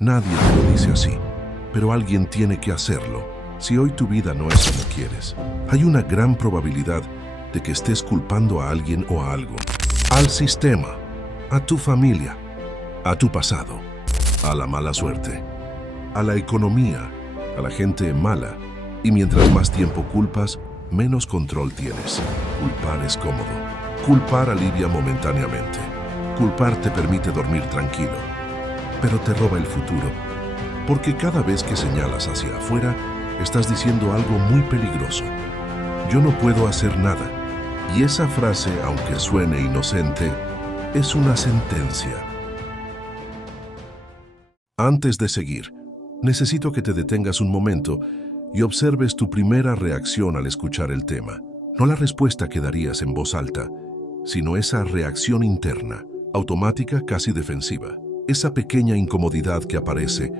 Nadie te lo dice así, pero alguien tiene que hacerlo. Si hoy tu vida no es como quieres, hay una gran probabilidad de que estés culpando a alguien o a algo. Al sistema, a tu familia, a tu pasado, a la mala suerte, a la economía, a la gente mala. Y mientras más tiempo culpas, menos control tienes. Culpar es cómodo. Culpar alivia momentáneamente. Culpar te permite dormir tranquilo, pero te roba el futuro. Porque cada vez que señalas hacia afuera, estás diciendo algo muy peligroso. Yo no puedo hacer nada. Y esa frase, aunque suene inocente, es una sentencia. Antes de seguir, necesito que te detengas un momento y observes tu primera reacción al escuchar el tema. No la respuesta que darías en voz alta, sino esa reacción interna, automática, casi defensiva. Esa pequeña incomodidad que aparece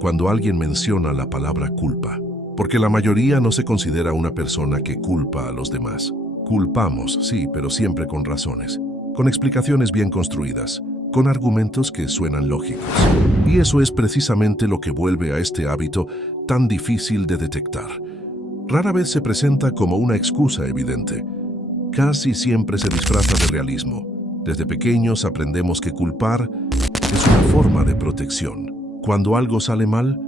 cuando alguien menciona la palabra culpa. Porque la mayoría no se considera una persona que culpa a los demás. Culpamos, sí, pero siempre con razones, con explicaciones bien construidas, con argumentos que suenan lógicos. Y eso es precisamente lo que vuelve a este hábito tan difícil de detectar. Rara vez se presenta como una excusa evidente. Casi siempre se disfraza de realismo. Desde pequeños aprendemos que culpar es una forma de protección. Cuando algo sale mal,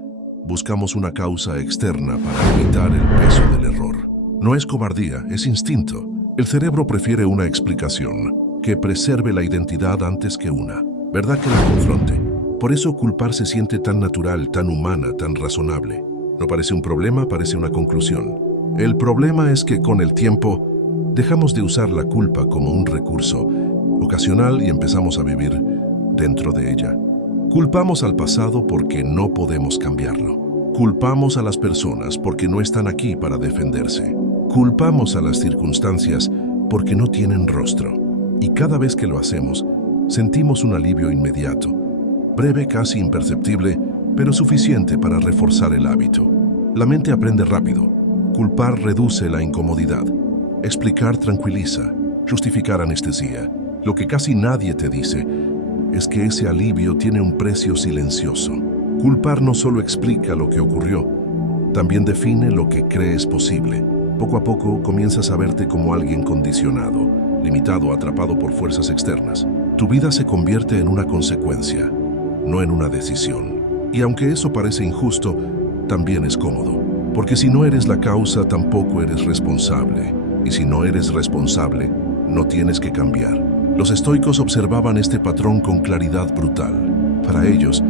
buscamos una causa externa para evitar el peso del error. No es cobardía, es instinto. El cerebro prefiere una explicación que preserve la identidad antes que una verdad que la confronte. Por eso culpar se siente tan natural, tan humana, tan razonable. No parece un problema, parece una conclusión. El problema es que con el tiempo dejamos de usar la culpa como un recurso ocasional y empezamos a vivir dentro de ella. Culpamos al pasado porque no podemos cambiarlo. Culpamos a las personas porque no están aquí para defenderse. Culpamos a las circunstancias porque no tienen rostro. Y cada vez que lo hacemos, sentimos un alivio inmediato, breve, casi imperceptible, pero suficiente para reforzar el hábito. La mente aprende rápido. Culpar reduce la incomodidad. Explicar tranquiliza. Justificar anestesia. Lo que casi nadie te dice es que ese alivio tiene un precio silencioso. Culpar no solo explica lo que ocurrió, también define lo que crees posible. Poco a poco comienzas a verte como alguien condicionado, limitado, atrapado por fuerzas externas. Tu vida se convierte en una consecuencia, no en una decisión. Y aunque eso parece injusto, también es cómodo. Porque si no eres la causa, tampoco eres responsable. Y si no eres responsable, no tienes que cambiar. Los estoicos observaban este patrón con claridad brutal. Para ellos,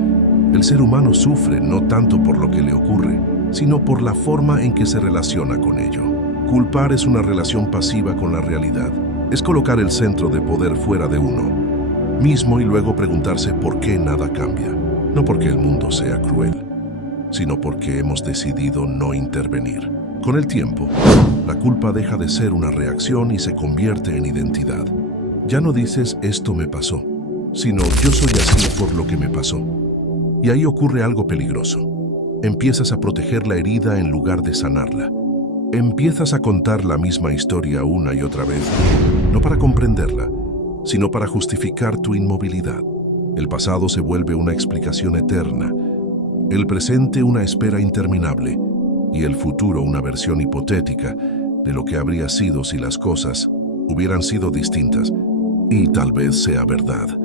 el ser humano sufre no tanto por lo que le ocurre, sino por la forma en que se relaciona con ello. Culpar es una relación pasiva con la realidad. Es colocar el centro de poder fuera de uno mismo y luego preguntarse por qué nada cambia. No porque el mundo sea cruel, sino porque hemos decidido no intervenir. Con el tiempo, la culpa deja de ser una reacción y se convierte en identidad. Ya no dices esto me pasó, sino yo soy así por lo que me pasó. Y ahí ocurre algo peligroso. Empiezas a proteger la herida en lugar de sanarla. Empiezas a contar la misma historia una y otra vez, no para comprenderla, sino para justificar tu inmovilidad. El pasado se vuelve una explicación eterna, el presente una espera interminable y el futuro una versión hipotética de lo que habría sido si las cosas hubieran sido distintas. Y tal vez sea verdad.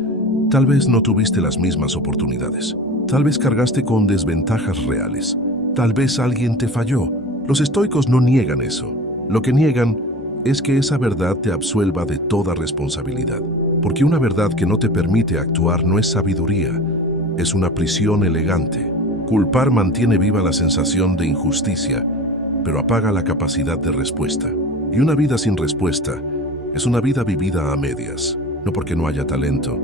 Tal vez no tuviste las mismas oportunidades. Tal vez cargaste con desventajas reales. Tal vez alguien te falló. Los estoicos no niegan eso. Lo que niegan es que esa verdad te absuelva de toda responsabilidad. Porque una verdad que no te permite actuar no es sabiduría, es una prisión elegante. Culpar mantiene viva la sensación de injusticia, pero apaga la capacidad de respuesta. Y una vida sin respuesta es una vida vivida a medias, no porque no haya talento,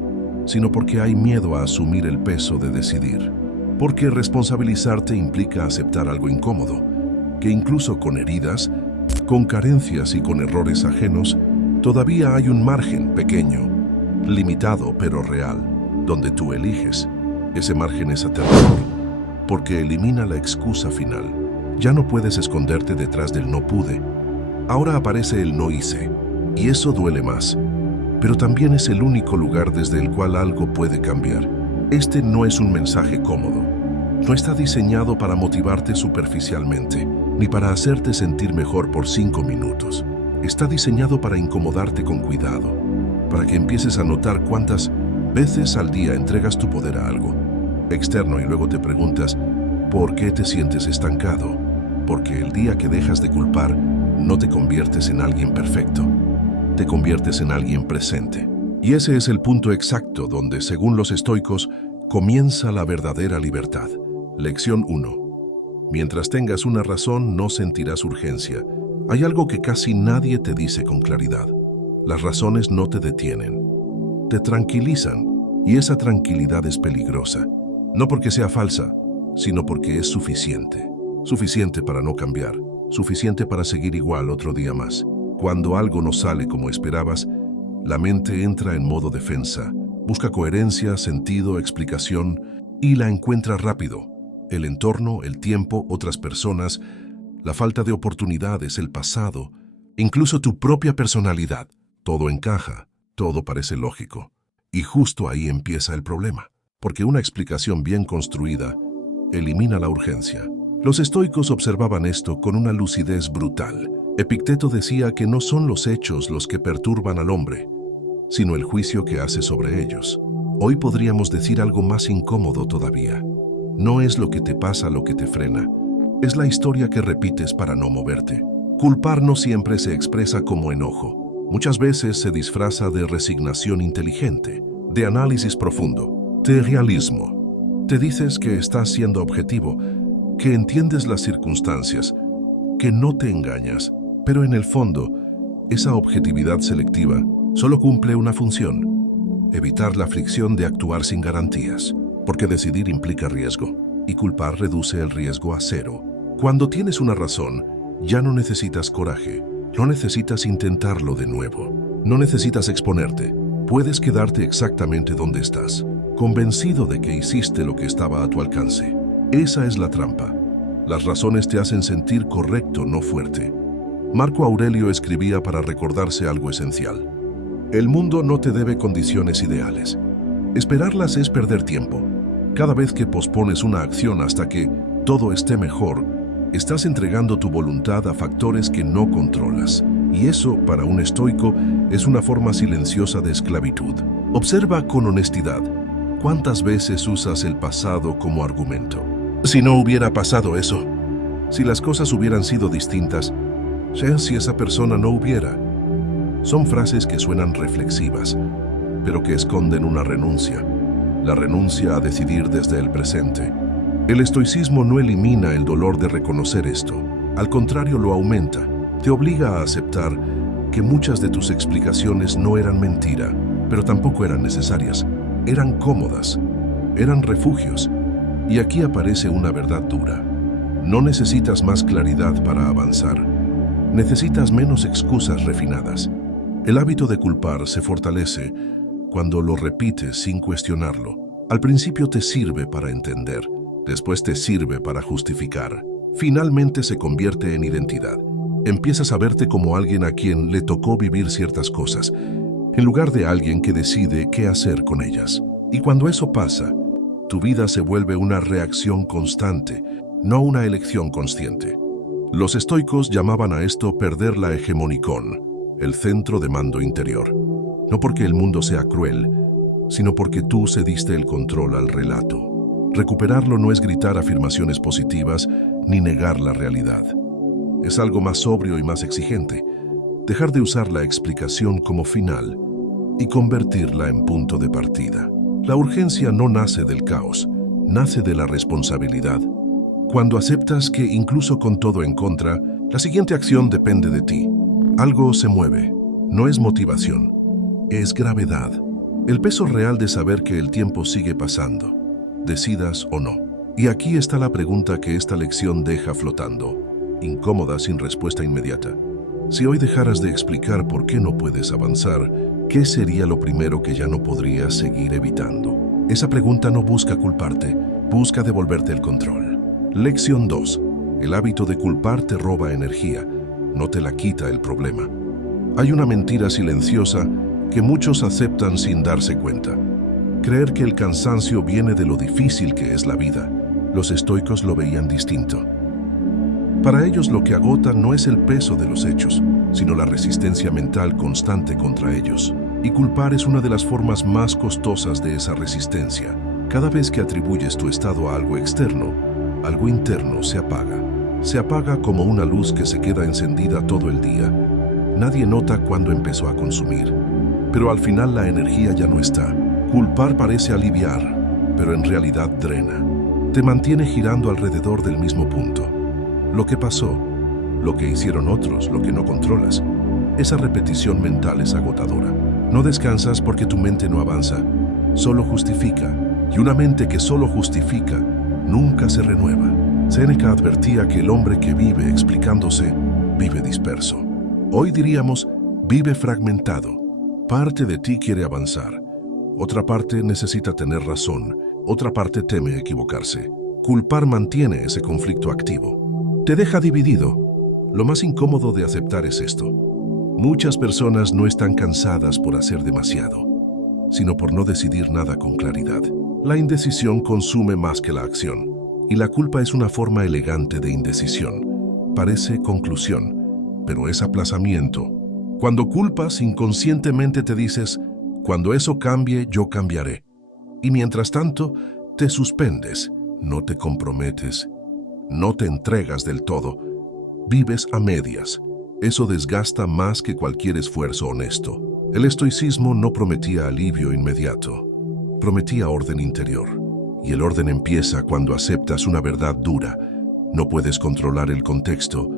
sino porque hay miedo a asumir el peso de decidir. Porque responsabilizarte implica aceptar algo incómodo, que incluso con heridas, con carencias y con errores ajenos, todavía hay un margen pequeño, limitado pero real, donde tú eliges. Ese margen es aterrador, porque elimina la excusa final. Ya no puedes esconderte detrás del no pude. Ahora aparece el no hice, y eso duele más. Pero también es el único lugar desde el cual algo puede cambiar. Este no es un mensaje cómodo, No está diseñado para motivarte superficialmente, ni para hacerte sentir mejor por 5 minutos. Está diseñado para incomodarte con cuidado, para que empieces a notar cuántas veces al día entregas tu poder a algo externo y luego te preguntas, ¿por qué te sientes estancado? Porque el día que dejas de culpar, no te conviertes en alguien perfecto, te conviertes en alguien presente. Y ese es el punto exacto donde, según los estoicos, comienza la verdadera libertad. Lección 1. Mientras tengas una razón, no sentirás urgencia. Hay algo que casi nadie te dice con claridad. Las razones no te detienen, te tranquilizan, y esa tranquilidad es peligrosa. No porque sea falsa, sino porque es suficiente. Suficiente para no cambiar, suficiente para seguir igual otro día más. Cuando algo no sale como esperabas, la mente entra en modo defensa, busca coherencia, sentido, explicación, y la encuentra rápido. El entorno, el tiempo, otras personas, la falta de oportunidades, el pasado, incluso tu propia personalidad. Todo encaja, todo parece lógico. Y justo ahí empieza el problema, porque una explicación bien construida elimina la urgencia. Los estoicos observaban esto con una lucidez brutal. Epicteto decía que no son los hechos los que perturban al hombre, sino el juicio que hace sobre ellos. Hoy podríamos decir algo más incómodo todavía. No es lo que te pasa lo que te frena, es la historia que repites para no moverte. Culpar no siempre se expresa como enojo. Muchas veces se disfraza de resignación inteligente, de análisis profundo, de realismo. Te dices que estás siendo objetivo, que entiendes las circunstancias, que no te engañas, pero en el fondo, esa objetividad selectiva solo cumple una función: evitar la fricción de actuar sin garantías, porque decidir implica riesgo, y culpar reduce el riesgo a cero. Cuando tienes una razón, ya no necesitas coraje, no necesitas intentarlo de nuevo, no necesitas exponerte. Puedes quedarte exactamente donde estás, convencido de que hiciste lo que estaba a tu alcance. Esa es la trampa. Las razones te hacen sentir correcto, no fuerte. Marco Aurelio escribía para recordarse algo esencial: el mundo no te debe condiciones ideales. Esperarlas es perder tiempo. Cada vez que pospones una acción hasta que todo esté mejor, estás entregando tu voluntad a factores que no controlas. Y eso, para un estoico, es una forma silenciosa de esclavitud. Observa con honestidad cuántas veces usas el pasado como argumento. Si no hubiera pasado eso, si las cosas hubieran sido distintas, si esa persona no hubiera. Son frases que suenan reflexivas, pero que esconden una renuncia. La renuncia a decidir desde el presente. El estoicismo no elimina el dolor de reconocer esto. Al contrario, lo aumenta. Te obliga a aceptar que muchas de tus explicaciones no eran mentira, pero tampoco eran necesarias. Eran cómodas, eran refugios. Y aquí aparece una verdad dura. No necesitas más claridad para avanzar. Necesitas menos excusas refinadas. El hábito de culpar se fortalece cuando lo repites sin cuestionarlo. Al principio te sirve para entender, después te sirve para justificar. Finalmente se convierte en identidad. Empiezas a verte como alguien a quien le tocó vivir ciertas cosas, en lugar de alguien que decide qué hacer con ellas. Y cuando eso pasa, tu vida se vuelve una reacción constante, no una elección consciente. Los estoicos llamaban a esto perder la hegemonicón, el centro de mando interior. No porque el mundo sea cruel, sino porque tú cediste el control al relato. Recuperarlo no es gritar afirmaciones positivas ni negar la realidad. Es algo más sobrio y más exigente. Dejar de usar la explicación como final y convertirla en punto de partida. La urgencia no nace del caos, nace de la responsabilidad. Cuando aceptas que incluso con todo en contra, la siguiente acción depende de ti. Algo se mueve. No es motivación, es gravedad. El peso real de saber que el tiempo sigue pasando, decidas o no. Y aquí está la pregunta que esta lección deja flotando, incómoda sin respuesta inmediata. Si hoy dejaras de explicar por qué no puedes avanzar, ¿qué sería lo primero que ya no podrías seguir evitando? Esa pregunta no busca culparte, busca devolverte el control. Lección 2. El hábito de culpar te roba energía, no te la quita el problema. Hay una mentira silenciosa que muchos aceptan sin darse cuenta. Creer que el cansancio viene de lo difícil que es la vida. Los estoicos lo veían distinto. Para ellos lo que agota no es el peso de los hechos, sino la resistencia mental constante contra ellos. Y culpar es una de las formas más costosas de esa resistencia. Cada vez que atribuyes tu estado a algo externo, algo interno se apaga. Se apaga como una luz que se queda encendida todo el día. Nadie nota cuándo empezó a consumir, pero al final la energía ya no está. Culpar parece aliviar, pero en realidad drena. Te mantiene girando alrededor del mismo punto. Lo que pasó, lo que hicieron otros, lo que no controlas. Esa repetición mental es agotadora. No descansas porque tu mente no avanza, solo justifica. Y una mente que solo justifica nunca se renueva. Séneca advertía que el hombre que vive explicándose, vive disperso. Hoy diríamos, vive fragmentado. Parte de ti quiere avanzar. Otra parte necesita tener razón. Otra parte teme equivocarse. Culpar mantiene ese conflicto activo. Te deja dividido. Lo más incómodo de aceptar es esto. Muchas personas no están cansadas por hacer demasiado, sino por no decidir nada con claridad. La indecisión consume más que la acción, y la culpa es una forma elegante de indecisión. Parece conclusión, pero es aplazamiento. Cuando culpas, inconscientemente te dices, cuando eso cambie, yo cambiaré. Y mientras tanto, te suspendes, no te comprometes, no te entregas del todo, vives a medias. Eso desgasta más que cualquier esfuerzo honesto. El estoicismo no prometía alivio inmediato, prometía orden interior. Y el orden empieza cuando aceptas una verdad dura. No puedes controlar el contexto,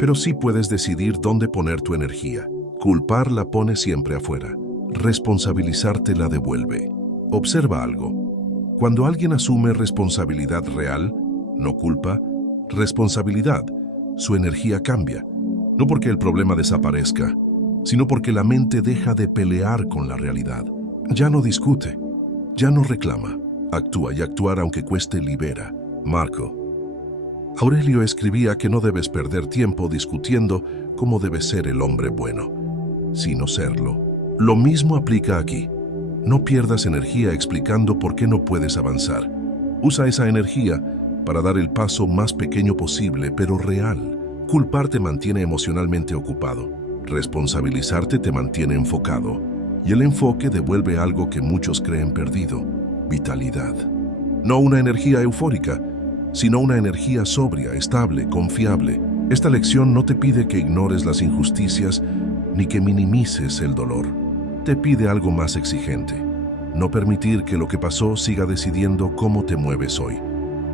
pero sí puedes decidir dónde poner tu energía. Culpar la pone siempre afuera. Responsabilizarte la devuelve. Observa algo. Cuando alguien asume responsabilidad real, no culpa, responsabilidad, su energía cambia. No porque el problema desaparezca, sino porque la mente deja de pelear con la realidad. Ya no discute, ya no reclama, actúa y actuar aunque cueste libera. Marco Aurelio escribía que no debes perder tiempo discutiendo cómo debe ser el hombre bueno, sino serlo. Lo mismo aplica aquí. No pierdas energía explicando por qué no puedes avanzar. Usa esa energía para dar el paso más pequeño posible, pero real. Culpar te mantiene emocionalmente ocupado. Responsabilizarte te mantiene enfocado. Y el enfoque devuelve algo que muchos creen perdido: vitalidad. No una energía eufórica, sino una energía sobria, estable, confiable. Esta lección no te pide que ignores las injusticias ni que minimices el dolor. Te pide algo más exigente: no permitir que lo que pasó siga decidiendo cómo te mueves hoy.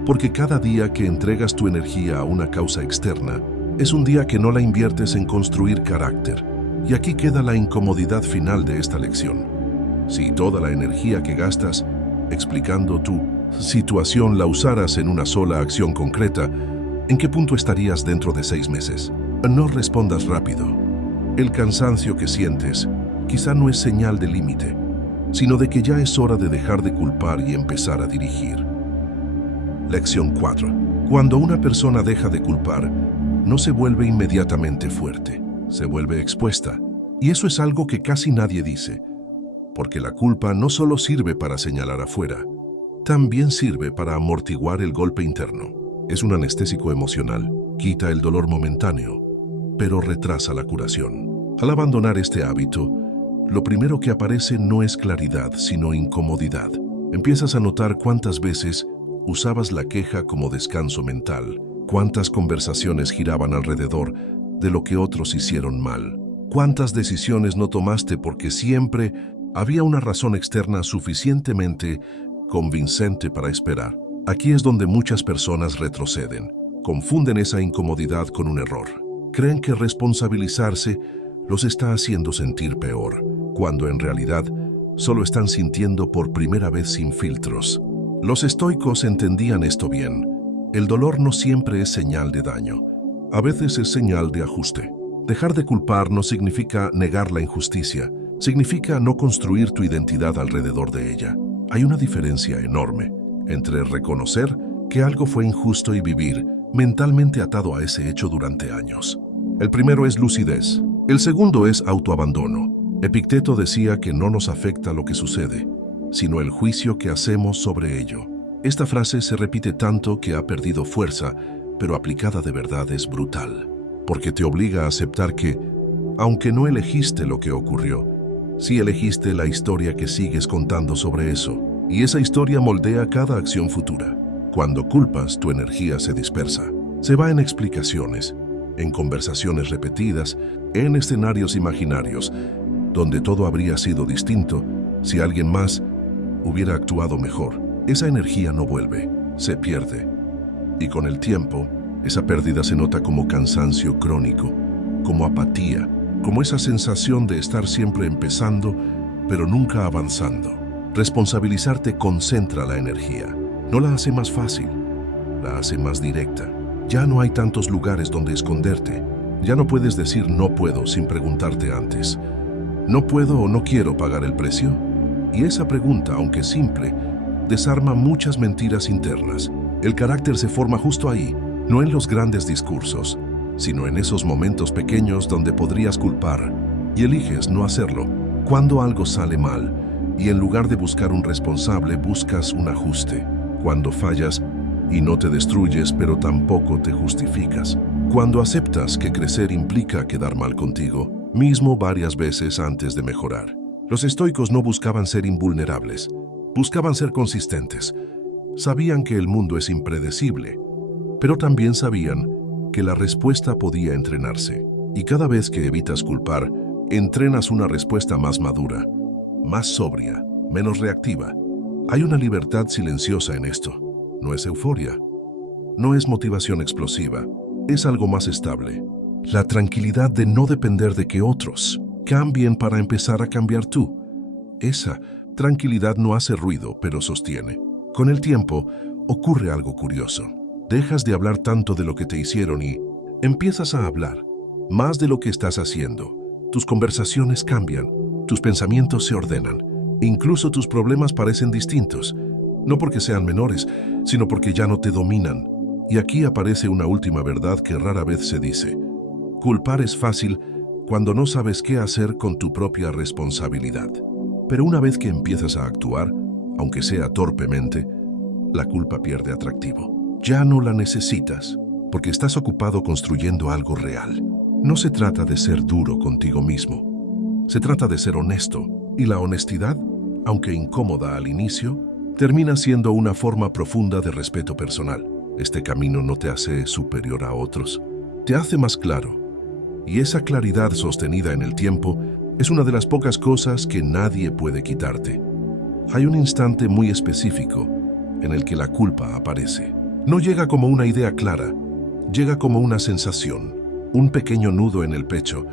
Porque cada día que entregas tu energía a una causa externa, es un día que no la inviertes en construir carácter. Y aquí queda la incomodidad final de esta lección. Si toda la energía que gastas explicando tu situación la usaras en una sola acción concreta, ¿en qué punto estarías dentro de 6 meses? No respondas rápido. El cansancio que sientes quizá no es señal de límite, sino de que ya es hora de dejar de culpar y empezar a dirigir. Lección 4. Cuando una persona deja de culpar, no se vuelve inmediatamente fuerte, se vuelve expuesta. Y eso es algo que casi nadie dice, porque la culpa no solo sirve para señalar afuera, también sirve para amortiguar el golpe interno. Es un anestésico emocional, quita el dolor momentáneo, pero retrasa la curación. Al abandonar este hábito, lo primero que aparece no es claridad, sino incomodidad. Empiezas a notar cuántas veces usabas la queja como descanso mental, cuántas conversaciones giraban alrededor de lo que otros hicieron mal, cuántas decisiones no tomaste porque siempre había una razón externa suficientemente convincente para esperar. Aquí es donde muchas personas retroceden, confunden esa incomodidad con un error. Creen que responsabilizarse los está haciendo sentir peor, cuando en realidad solo están sintiendo por primera vez sin filtros. Los estoicos entendían esto bien. El dolor no siempre es señal de daño, a veces es señal de ajuste. Dejar de culpar no significa negar la injusticia, significa no construir tu identidad alrededor de ella. Hay una diferencia enorme entre reconocer que algo fue injusto y vivir mentalmente atado a ese hecho durante años. El primero es lucidez, el segundo es autoabandono. Epicteto decía que no nos afecta lo que sucede, sino el juicio que hacemos sobre ello. Esta frase se repite tanto que ha perdido fuerza, pero aplicada de verdad es brutal, porque te obliga a aceptar que, aunque no elegiste lo que ocurrió, sí elegiste la historia que sigues contando sobre eso, y esa historia moldea cada acción futura. Cuando culpas, tu energía se dispersa. Se va en explicaciones, en conversaciones repetidas, en escenarios imaginarios, donde todo habría sido distinto si alguien más hubiera actuado mejor. Esa energía no vuelve, se pierde. Y con el tiempo, esa pérdida se nota como cansancio crónico, como apatía, como esa sensación de estar siempre empezando, pero nunca avanzando. Responsabilizarte concentra la energía. No la hace más fácil, la hace más directa. Ya no hay tantos lugares donde esconderte. Ya no puedes decir no puedo sin preguntarte antes. ¿No puedo o no quiero pagar el precio? Y esa pregunta, aunque simple, desarma muchas mentiras internas. El carácter se forma justo ahí, no en los grandes discursos, sino en esos momentos pequeños donde podrías culpar y eliges no hacerlo. Cuando algo sale mal y en lugar de buscar un responsable buscas un ajuste. Cuando fallas y no te destruyes pero tampoco te justificas. Cuando aceptas que crecer implica quedar mal contigo, mismo varias veces antes de mejorar. Los estoicos no buscaban ser invulnerables, buscaban ser consistentes. Sabían que el mundo es impredecible, pero también sabían que la respuesta podía entrenarse. Y cada vez que evitas culpar, entrenas una respuesta más madura, más sobria, menos reactiva. Hay una libertad silenciosa en esto. No es euforia, no es motivación explosiva, es algo más estable. La tranquilidad de no depender de que otros cambien para empezar a cambiar tú. Esa tranquilidad no hace ruido, pero sostiene. Con el tiempo, ocurre algo curioso. Dejas de hablar tanto de lo que te hicieron y empiezas a hablar más de lo que estás haciendo. Tus conversaciones cambian, tus pensamientos se ordenan, incluso tus problemas parecen distintos. No porque sean menores, sino porque ya no te dominan. Y aquí aparece una última verdad que rara vez se dice. Culpar es fácil cuando no sabes qué hacer con tu propia responsabilidad. Pero una vez que empiezas a actuar, aunque sea torpemente, la culpa pierde atractivo. Ya no la necesitas, porque estás ocupado construyendo algo real. No se trata de ser duro contigo mismo. Se trata de ser honesto. Y la honestidad, aunque incómoda al inicio, termina siendo una forma profunda de respeto personal. Este camino no te hace superior a otros, te hace más claro. Y esa claridad sostenida en el tiempo es una de las pocas cosas que nadie puede quitarte. Hay un instante muy específico en el que la culpa aparece. No llega como una idea clara, llega como una sensación, un pequeño nudo en el pecho,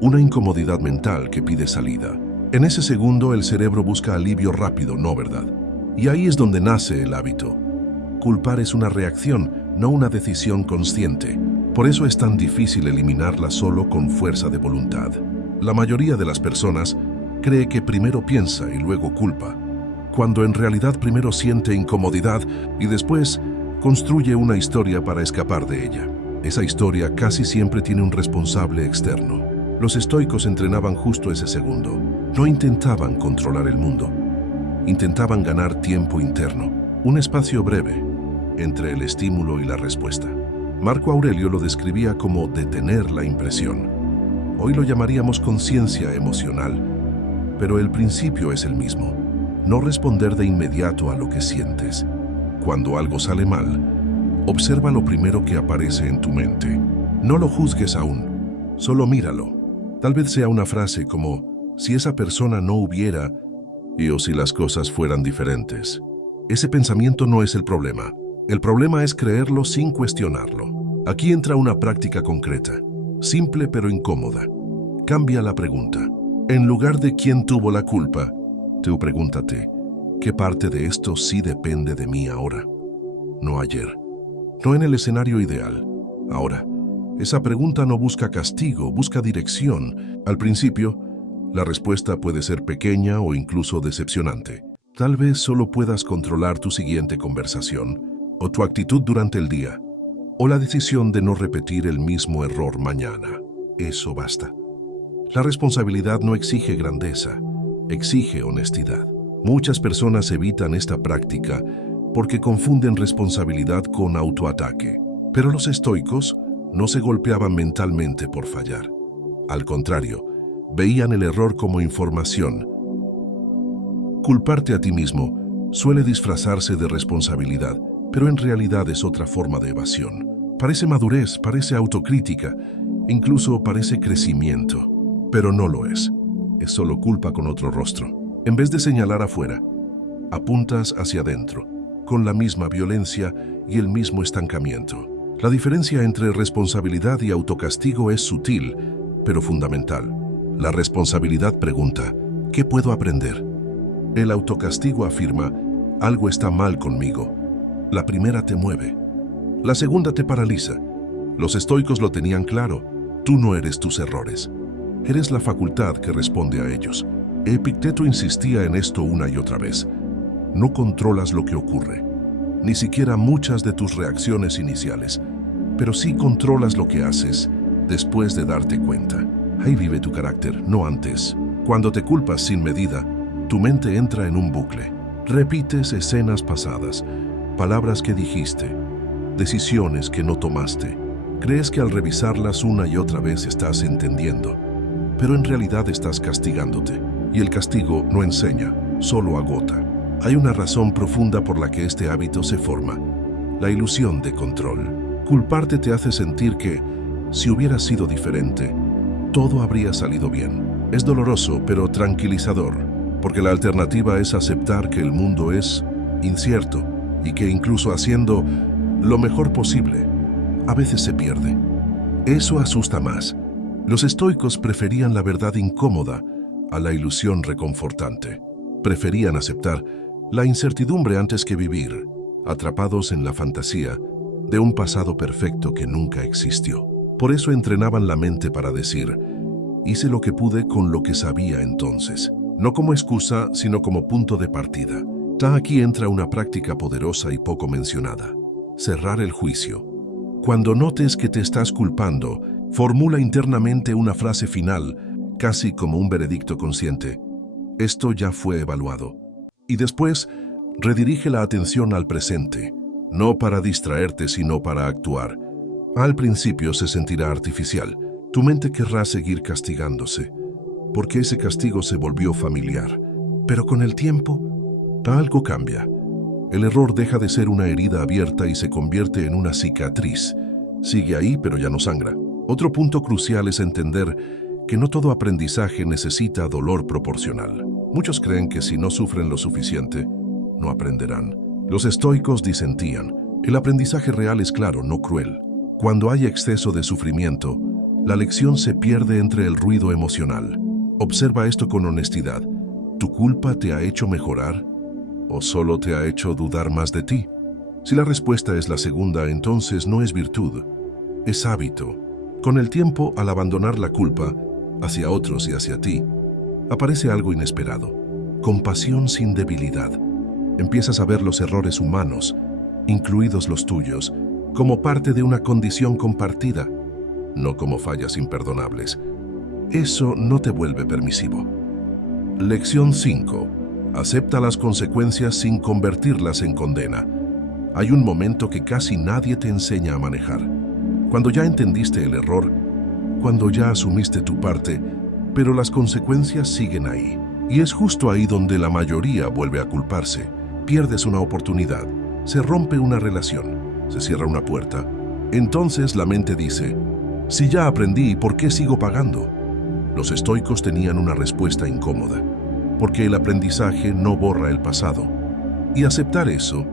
una incomodidad mental que pide salida. En ese segundo el cerebro busca alivio rápido, ¿no verdad? Y ahí es donde nace el hábito. Culpar es una reacción, no una decisión consciente. Por eso es tan difícil eliminarla solo con fuerza de voluntad. La mayoría de las personas cree que primero piensa y luego culpa, cuando en realidad primero siente incomodidad y después construye una historia para escapar de ella. Esa historia casi siempre tiene un responsable externo. Los estoicos entrenaban justo ese segundo. No intentaban controlar el mundo. Intentaban ganar tiempo interno, un espacio breve entre el estímulo y la respuesta. Marco Aurelio lo describía como detener la impresión. Hoy lo llamaríamos conciencia emocional, pero el principio es el mismo. No responder de inmediato a lo que sientes. Cuando algo sale mal, observa lo primero que aparece en tu mente. No lo juzgues aún, solo míralo. Tal vez sea una frase como, si esa persona no hubiera, y o si las cosas fueran diferentes. Ese pensamiento no es el problema. El problema es creerlo sin cuestionarlo. Aquí entra una práctica concreta, simple pero incómoda. Cambia la pregunta. En lugar de quién tuvo la culpa, tú pregúntate, ¿qué parte de esto sí depende de mí ahora? No ayer, no en el escenario ideal, ahora. Esa pregunta no busca castigo, busca dirección. Al principio, la respuesta puede ser pequeña o incluso decepcionante. Tal vez solo puedas controlar tu siguiente conversación, o tu actitud durante el día, o la decisión de no repetir el mismo error mañana. Eso basta. La responsabilidad no exige grandeza, exige honestidad. Muchas personas evitan esta práctica porque confunden responsabilidad con autoataque. Pero los estoicos no se golpeaban mentalmente por fallar. Al contrario, veían el error como información. Culparte a ti mismo suele disfrazarse de responsabilidad, pero en realidad es otra forma de evasión. Parece madurez, parece autocrítica, incluso parece crecimiento, pero no lo es. Es solo culpa con otro rostro. En vez de señalar afuera, apuntas hacia adentro, con la misma violencia y el mismo estancamiento. La diferencia entre responsabilidad y autocastigo es sutil, pero fundamental. La responsabilidad pregunta, ¿qué puedo aprender? El autocastigo afirma, algo está mal conmigo. La primera te mueve. La segunda te paraliza. Los estoicos lo tenían claro. Tú no eres tus errores. Eres la facultad que responde a ellos. Epicteto insistía en esto una y otra vez. No controlas lo que ocurre, ni siquiera muchas de tus reacciones iniciales, pero sí controlas lo que haces después de darte cuenta. Ahí vive tu carácter, no antes. Cuando te culpas sin medida, tu mente entra en un bucle. Repites escenas pasadas, palabras que dijiste, decisiones que no tomaste. Crees que al revisarlas una y otra vez estás entendiendo, pero en realidad estás castigándote. Y el castigo no enseña, solo agota. Hay una razón profunda por la que este hábito se forma: la ilusión de control. Culparte te hace sentir que, si hubiera sido diferente, todo habría salido bien. Es doloroso, pero tranquilizador, porque la alternativa es aceptar que el mundo es incierto y que incluso haciendo lo mejor posible, a veces se pierde. Eso asusta más. Los estoicos preferían la verdad incómoda a la ilusión reconfortante. Preferían aceptar la incertidumbre antes que vivir, atrapados en la fantasía de un pasado perfecto que nunca existió. Por eso entrenaban la mente para decir, hice lo que pude con lo que sabía entonces, no como excusa, sino como punto de partida. Aquí entra una práctica poderosa y poco mencionada: cerrar el juicio. Cuando notes que te estás culpando, formula internamente una frase final, casi como un veredicto consciente. Esto ya fue evaluado. Y después, redirige la atención al presente, no para distraerte, sino para actuar. Al principio se sentirá artificial. Tu mente querrá seguir castigándose, porque ese castigo se volvió familiar. Pero con el tiempo, algo cambia. El error deja de ser una herida abierta y se convierte en una cicatriz. Sigue ahí, pero ya no sangra. Otro punto crucial es entender que no todo aprendizaje necesita dolor proporcional. Muchos creen que si no sufren lo suficiente, no aprenderán. Los estoicos disentían. El aprendizaje real es claro, no cruel. Cuando hay exceso de sufrimiento, la lección se pierde entre el ruido emocional. Observa esto con honestidad. ¿Tu culpa te ha hecho mejorar o solo te ha hecho dudar más de ti? Si la respuesta es la segunda, entonces no es virtud, es hábito. Con el tiempo, al abandonar la culpa hacia otros y hacia ti, aparece algo inesperado: compasión sin debilidad. Empiezas a ver los errores humanos, incluidos los tuyos, como parte de una condición compartida, no como fallas imperdonables. Eso no te vuelve permisivo. Lección 5. Acepta las consecuencias sin convertirlas en condena. Hay un momento que casi nadie te enseña a manejar. Cuando ya entendiste el error, cuando ya asumiste tu parte, pero las consecuencias siguen ahí. Y es justo ahí donde la mayoría vuelve a culparse. Pierdes una oportunidad, se rompe una relación, se cierra una puerta. Entonces la mente dice, si ya aprendí, ¿por qué sigo pagando? Los estoicos tenían una respuesta incómoda, porque el aprendizaje no borra el pasado. Y aceptar eso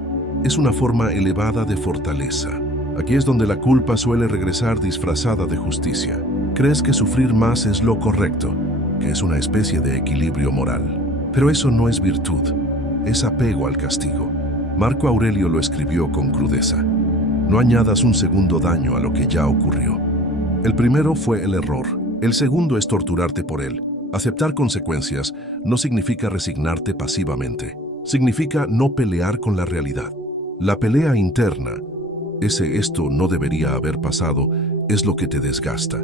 es una forma elevada de fortaleza. Aquí es donde la culpa suele regresar disfrazada de justicia. Crees que sufrir más es lo correcto, que es una especie de equilibrio moral. Pero eso no es virtud, es apego al castigo. Marco Aurelio lo escribió con crudeza. No añadas un segundo daño a lo que ya ocurrió. El primero fue el error, el segundo es torturarte por él. Aceptar consecuencias no significa resignarte pasivamente, significa no pelear con la realidad. La pelea interna, esto no debería haber pasado, es lo que te desgasta.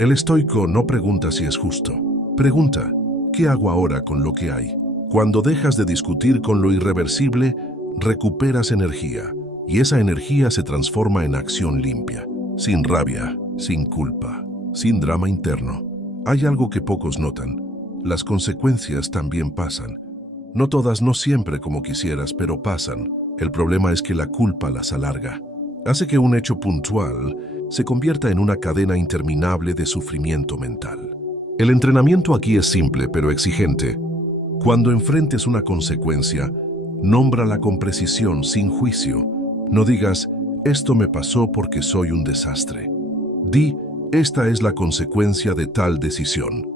El estoico no pregunta si es justo, pregunta, ¿qué hago ahora con lo que hay? Cuando dejas de discutir con lo irreversible, recuperas energía y esa energía se transforma en acción limpia, sin rabia, sin culpa, sin drama interno. Hay algo que pocos notan. Las consecuencias también pasan. No todas, no siempre como quisieras, pero pasan. El problema es que la culpa las alarga. Hace que un hecho puntual se convierta en una cadena interminable de sufrimiento mental. El entrenamiento aquí es simple pero exigente. Cuando enfrentes una consecuencia, nómbrala con precisión, sin juicio. No digas, esto me pasó porque soy un desastre. Di, esta es la consecuencia de tal decisión.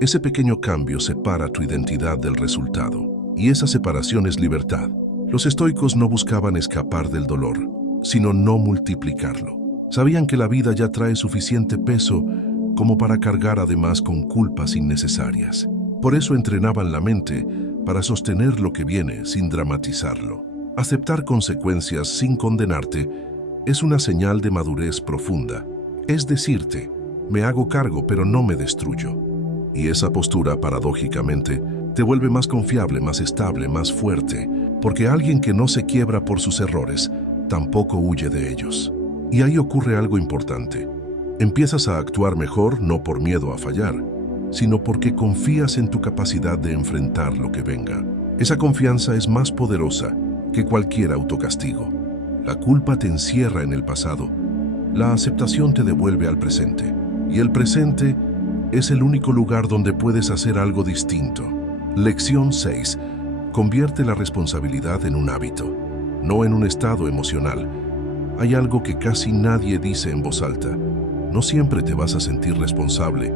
Ese pequeño cambio separa tu identidad del resultado, y esa separación es libertad. Los estoicos no buscaban escapar del dolor, sino no multiplicarlo. Sabían que la vida ya trae suficiente peso como para cargar además con culpas innecesarias. Por eso entrenaban la mente para sostener lo que viene sin dramatizarlo. Aceptar consecuencias sin condenarte es una señal de madurez profunda. Es decirte, me hago cargo pero no me destruyo. Y esa postura, paradójicamente, te vuelve más confiable, más estable, más fuerte, porque alguien que no se quiebra por sus errores, tampoco huye de ellos. Y ahí ocurre algo importante. Empiezas a actuar mejor no por miedo a fallar, sino porque confías en tu capacidad de enfrentar lo que venga. Esa confianza es más poderosa que cualquier autocastigo. La culpa te encierra en el pasado. La aceptación te devuelve al presente. Y el presente es el único lugar donde puedes hacer algo distinto. Lección 6. Convierte la responsabilidad en un hábito, no en un estado emocional. Hay algo que casi nadie dice en voz alta. No siempre te vas a sentir responsable.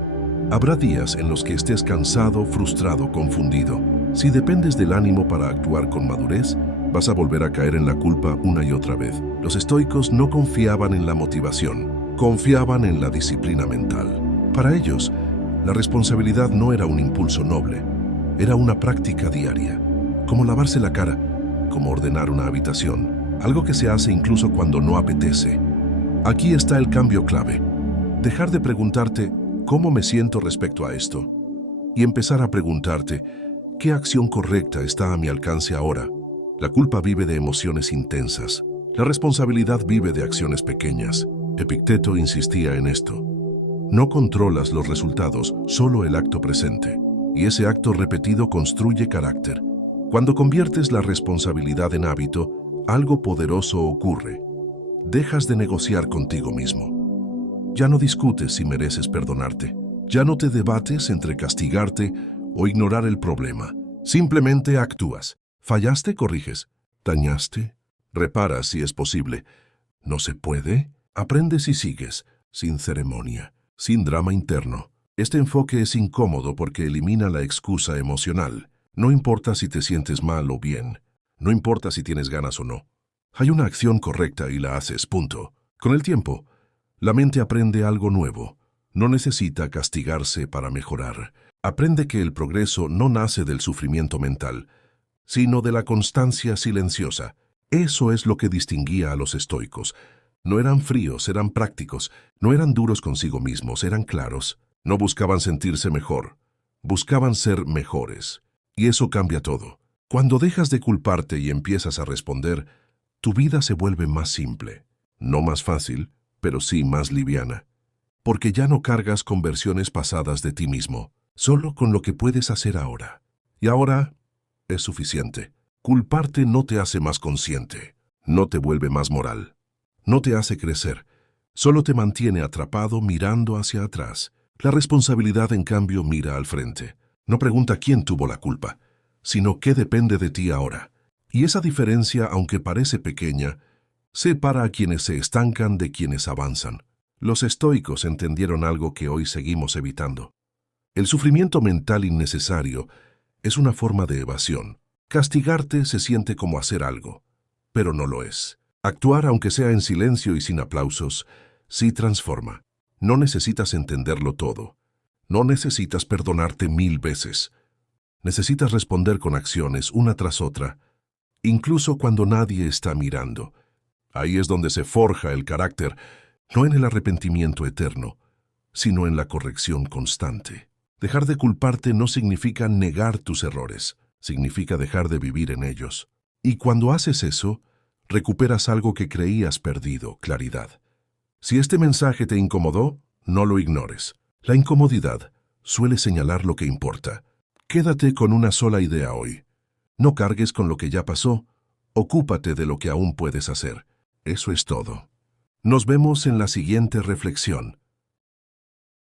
Habrá días en los que estés cansado, frustrado, confundido. Si dependes del ánimo para actuar con madurez, vas a volver a caer en la culpa una y otra vez. Los estoicos no confiaban en la motivación, confiaban en la disciplina mental. Para ellos, la responsabilidad no era un impulso noble, era una práctica diaria, como lavarse la cara, como ordenar una habitación, algo que se hace incluso cuando no apetece. Aquí está el cambio clave. Dejar de preguntarte ¿cómo me siento respecto a esto? Y empezar a preguntarte ¿qué acción correcta está a mi alcance ahora? La culpa vive de emociones intensas. La responsabilidad vive de acciones pequeñas. Epicteto insistía en esto. No controlas los resultados, solo el acto presente. Y ese acto repetido construye carácter. Cuando conviertes la responsabilidad en hábito, algo poderoso ocurre. Dejas de negociar contigo mismo. Ya no discutes si mereces perdonarte. Ya no te debates entre castigarte o ignorar el problema. Simplemente actúas. Fallaste, corriges. Dañaste, reparas si es posible. ¿No se puede? Aprendes y sigues, sin ceremonia, sin drama interno. Este enfoque es incómodo porque elimina la excusa emocional. No importa si te sientes mal o bien. No importa si tienes ganas o no. Hay una acción correcta y la haces, punto. Con el tiempo, la mente aprende algo nuevo. No necesita castigarse para mejorar. Aprende que el progreso no nace del sufrimiento mental, sino de la constancia silenciosa. Eso es lo que distinguía a los estoicos. No eran fríos, eran prácticos. No eran duros consigo mismos, eran claros. No buscaban sentirse mejor. Buscaban ser mejores. Y eso cambia todo. Cuando dejas de culparte y empiezas a responder, tu vida se vuelve más simple. No más fácil, pero sí más liviana. Porque ya no cargas con versiones pasadas de ti mismo, solo con lo que puedes hacer ahora. Y ahora es suficiente. Culparte no te hace más consciente, no te vuelve más moral, no te hace crecer, solo te mantiene atrapado mirando hacia atrás. La responsabilidad, en cambio, mira al frente. No pregunta quién tuvo la culpa, sino qué depende de ti ahora. Y esa diferencia, aunque parece pequeña, separa a quienes se estancan de quienes avanzan. Los estoicos entendieron algo que hoy seguimos evitando. El sufrimiento mental innecesario es una forma de evasión. Castigarte se siente como hacer algo, pero no lo es. Actuar, aunque sea en silencio y sin aplausos, sí transforma. No necesitas entenderlo todo. No necesitas perdonarte 1000 veces. Necesitas responder con acciones, una tras otra, incluso cuando nadie está mirando. Ahí es donde se forja el carácter, no en el arrepentimiento eterno, sino en la corrección constante. Dejar de culparte no significa negar tus errores, significa dejar de vivir en ellos. Y cuando haces eso, recuperas algo que creías perdido, claridad. Si este mensaje te incomodó, no lo ignores. La incomodidad suele señalar lo que importa. Quédate con una sola idea hoy. No cargues con lo que ya pasó, ocúpate de lo que aún puedes hacer. Eso es todo. Nos vemos en la siguiente reflexión.